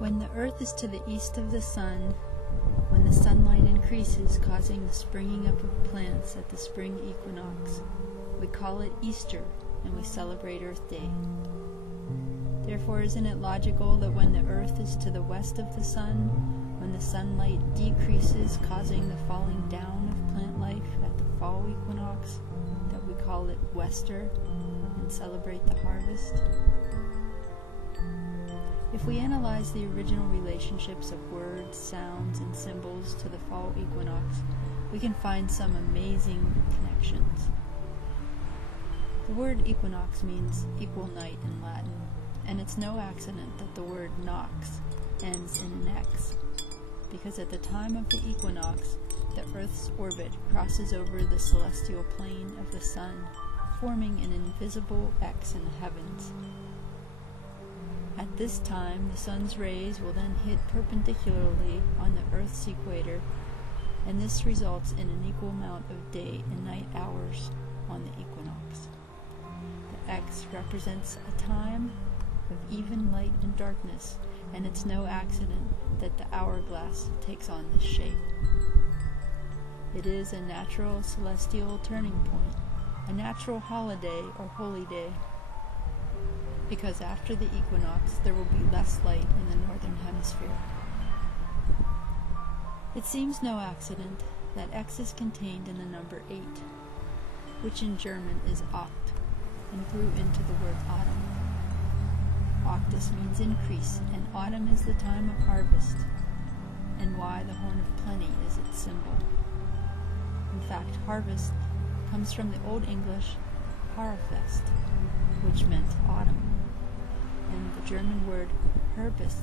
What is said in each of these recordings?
When the earth is to the east of the sun, when the sunlight increases, causing the springing up of plants at the spring equinox, we call it Easter, and we celebrate Earth Day. Therefore, isn't it logical that when the earth is to the west of the sun, when the sunlight decreases, causing the falling down of plant life at the fall equinox, that we call it Wester, and celebrate the harvest? If we analyze the original relationships of words, sounds, and symbols to the fall equinox, we can find some amazing connections. The word equinox means equal night in Latin, and it's no accident that the word nox ends in an X, because at the time of the equinox, the Earth's orbit crosses over the celestial plane of the sun, forming an invisible X in the heavens. At this time, the sun's rays will then hit perpendicularly on the Earth's equator, and this results in an equal amount of day and night hours on the equinox. The X represents a time of even light and darkness, and it's no accident that the hourglass takes on this shape. It is a natural celestial turning point, a natural holiday or holy day, because after the equinox there will be less light in the northern hemisphere. It seems no accident that X is contained in the number 8, which in German is Oct, and grew into the word autumn. Octus means increase, and autumn is the time of harvest, and why the horn of plenty is its symbol. In fact, harvest comes from the Old English Harfest, which meant autumn, and the German word Herbst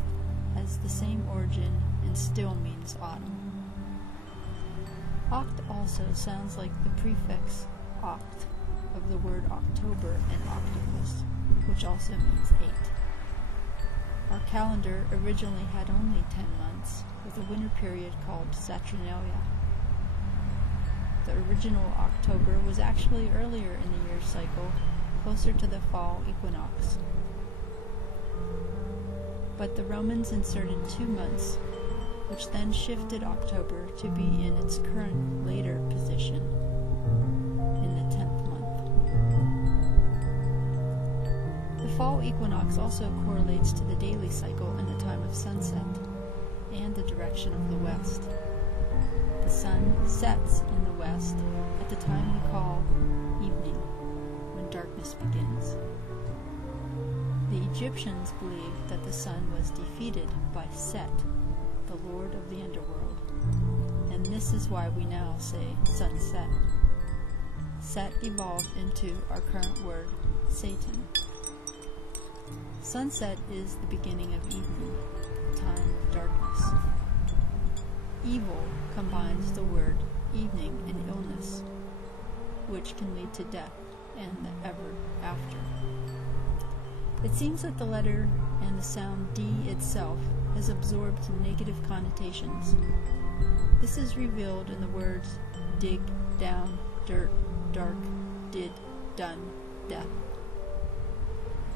has the same origin and still means autumn. Oct also sounds like the prefix oct of the word October and octopus, which also means 8. Our calendar originally had only 10 months, with a winter period called Saturnalia. The original October was actually earlier in the year cycle, closer to the fall equinox. But the Romans inserted 2 months, which then shifted October to be in its current later position in the 10th month. The fall equinox also correlates to the daily cycle and the time of sunset, and the direction of the west. The sun sets in the west at the time we call evening, when darkness begins. The Egyptians believed that the sun was defeated by Set, the lord of the underworld, and this is why we now say sunset. Set evolved into our current word, Satan. Sunset is the beginning of evening, time of darkness. Evil combines the word evening and illness, which can lead to death and the ever after. It seems that the letter and the sound D itself has absorbed negative connotations. This is revealed in the words dig, down, dirt, dark, did, done, death.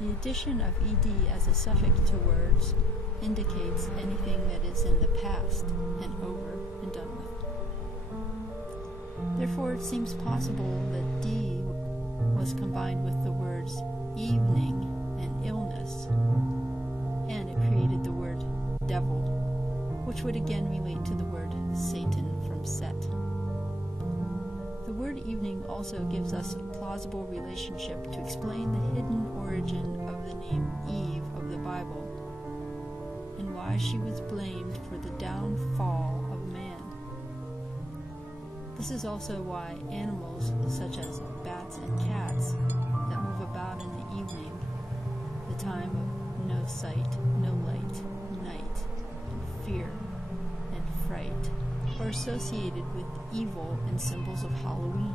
The addition of ed as a suffix to words indicates anything that is in the past and over and done with. Therefore, it seems possible that D was combined with the words evening and illness, and it created the word devil, which would again relate to the word Satan from Set. The word evening also gives us a plausible relationship to explain the hidden origin of the name Eve of the Bible, and why she was blamed for the downfall of man. This is also why animals such as bats and cats that move about in the evening, the time of no sight, no light, night, and fear and fright, are associated with evil and symbols of Halloween,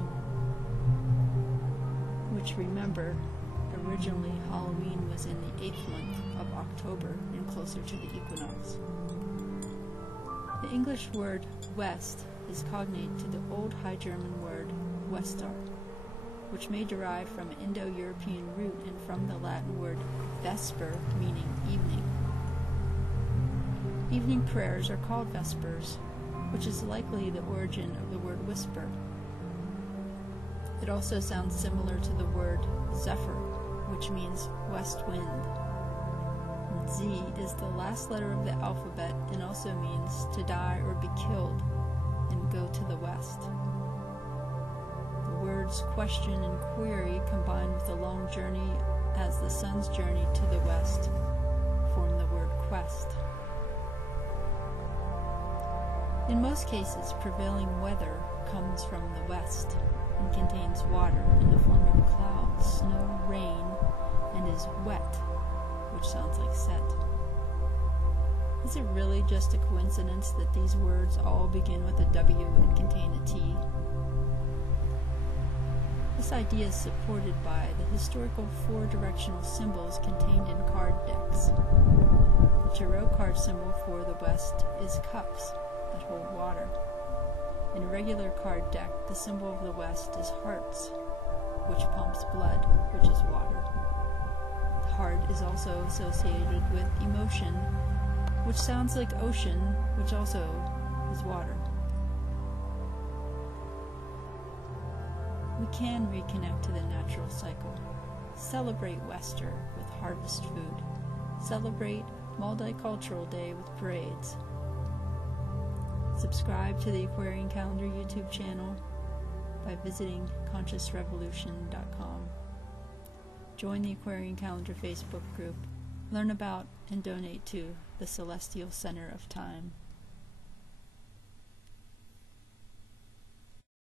which, remember, originally Halloween was in the 8th month of October and closer to the equinox. The English word west is cognate to the Old High German word westar, which may derive from an Indo-European root and from the Latin word vesper, meaning evening. Evening prayers are called vespers, which is likely the origin of the word whisper. It also sounds similar to the word zephyr, which means west wind. And Z is the last letter of the alphabet and also means to die or be killed and go to the west. The words question and query combined with the long journey as the sun's journey to the west form the word quest. In most cases, prevailing weather comes from the west and contains water in the form of clouds, snow, rain, and is wet, which sounds like set. Is it really just a coincidence that these words all begin with a W and contain a T? This idea is supported by the historical four-directional symbols contained in card decks. The tarot card symbol for the west is cups that hold water. In a regular card deck, the symbol of the west is hearts, which pumps blood, which is water. The heart is also associated with emotion, which sounds like ocean, which also is water. We can reconnect to the natural cycle. Celebrate Wester with harvest food. Celebrate Multicultural Day with parades. Subscribe to the Aquarian Calendar YouTube channel by visiting consciousrevolution.com. Join the Aquarian Calendar Facebook group. Learn about and donate to the Celestial Center of Time.